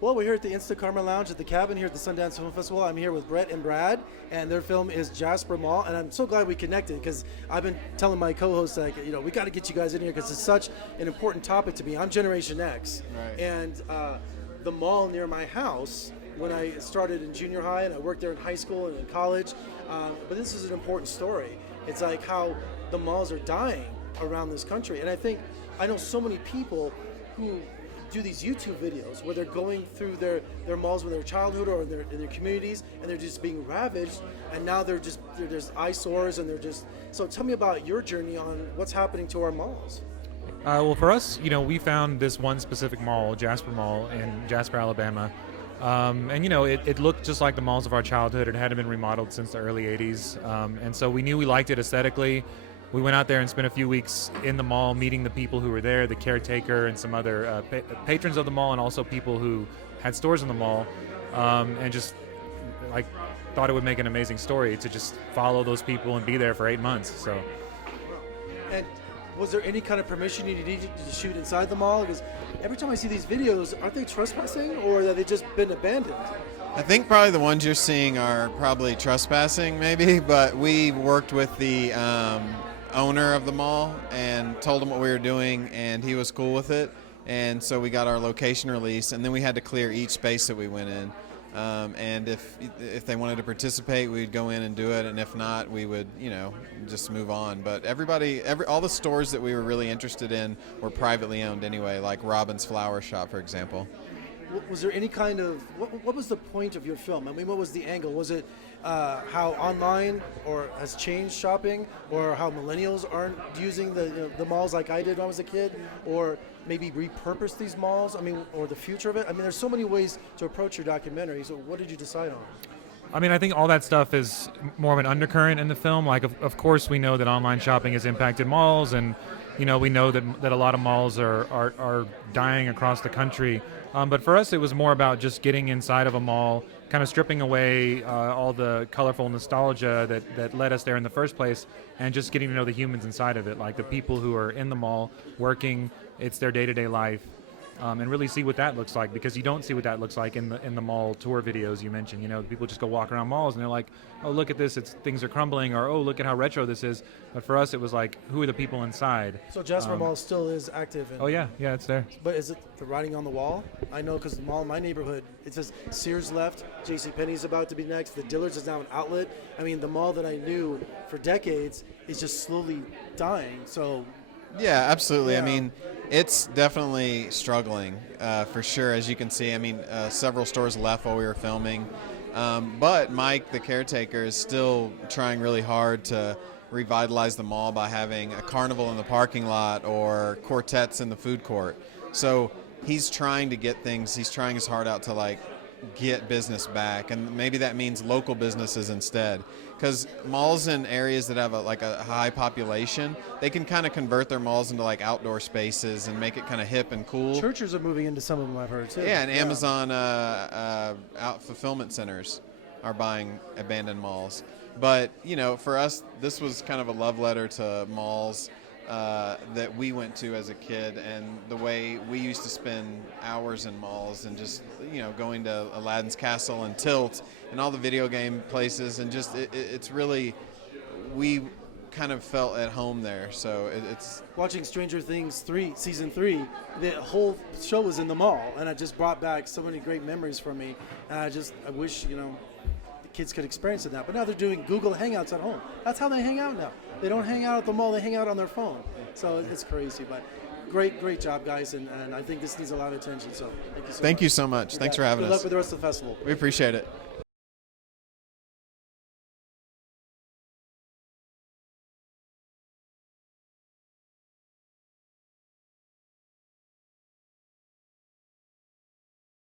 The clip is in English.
Well, we're here at the Insta Karma Lounge at the Cabin here at the Sundance Film Festival. I'm here with Brett and Brad, and their film is Jasper Mall, and I'm so glad we connected because I've been telling my co-hosts, like, we got to get you guys in here because it's such an important topic to me. I'm Generation X, right. And the mall near my house, when I started in junior high, and I worked there in high school and in college, but this is an important story. It's like how the malls are dying around this country, and I know so many people who do these YouTube videos where they're going through their malls with their childhood or in their communities, and they're just being ravaged, and now they're just eyesores, and so tell me about your journey on what's happening to our malls. Well, for us, we found this one specific mall, Jasper Mall in Jasper, Alabama. And it looked just like the malls of our childhood. It hadn't been remodeled since the early 80s. And so we knew we liked it aesthetically. We went out there and spent a few weeks in the mall meeting the people who were there, the caretaker and some other patrons of the mall, and also people who had stores in the mall, and just thought it would make an amazing story to just follow those people and be there for 8 months. So. And was there any kind of permission you needed to shoot inside the mall? Because every time I see these videos, aren't they trespassing, or have they just been abandoned? I think probably the ones you're seeing are probably trespassing, maybe, but we worked with the owner of the mall and told him what we were doing, and he was cool with it, and so we got our location release, and then we had to clear each space that we went in, and if they wanted to participate, we'd go in and do it, and if not, we would just move on. But all the stores that we were really interested in were privately owned anyway, like Robin's Flower Shop, for example. Was there any kind of what was the point of your film? I mean, what was the angle? Was it how online or has changed shopping, or how millennials aren't using the malls like I did when I was a kid, or maybe repurpose these malls? I mean, or the future of it? I mean, there's so many ways to approach your documentary. So what did you decide on? I mean, I think all that stuff is more of an undercurrent in the film. Like, of course, we know that online shopping has impacted malls, and we know that a lot of malls are dying across the country. But for us, it was more about just getting inside of a mall, kind of stripping away all the colorful nostalgia that led us there in the first place, and just getting to know the humans inside of it, like the people who are in the mall working. It's their day-to-day life. And really see what that looks like, because you don't see what that looks like in the mall tour videos you mentioned. People just go walk around malls and they're like, oh, look at this, things are crumbling, or oh, look at how retro this is. But for us, it was like, who are the people inside? So Jasper Mall still is active. Oh yeah, it's there. But is it the writing on the wall? I know, because the mall in my neighborhood, it says Sears left, JCPenney's about to be next, the Dillard's is now an outlet. I mean, the mall that I knew for decades is just slowly dying. So. Yeah, absolutely. Yeah. I mean, it's definitely struggling, for sure, as you can see. I mean, several stores left while we were filming. But Mike, the caretaker, is still trying really hard to revitalize the mall by having a carnival in the parking lot or quartets in the food court. So he's trying to get things, he's trying his heart out to get business back, and maybe that means local businesses instead, because malls in areas that have a high population, they can kind of convert their malls into outdoor spaces and make it kind of hip and cool. Churches are moving into some of them, I've heard too. Yeah, and Amazon out fulfillment centers are buying abandoned malls. But for us, this was kind of a love letter to malls that we went to as a kid, and the way we used to spend hours in malls, and just going to Aladdin's Castle and Tilt and all the video game places, and just it's really, we kind of felt at home there. So it's watching Stranger Things 3 season 3, the whole show was in the mall, and it just brought back so many great memories for me, and I wish the kids could experience that. But now they're doing Google Hangouts at home. That's how they hang out now. They don't hang out at the mall, they hang out on their phone. So it's crazy, but great job, guys, and I think this needs a lot of attention. So thank you so much. Thank you so much. Thanks for having us. Good luck with the rest of the festival. We appreciate it.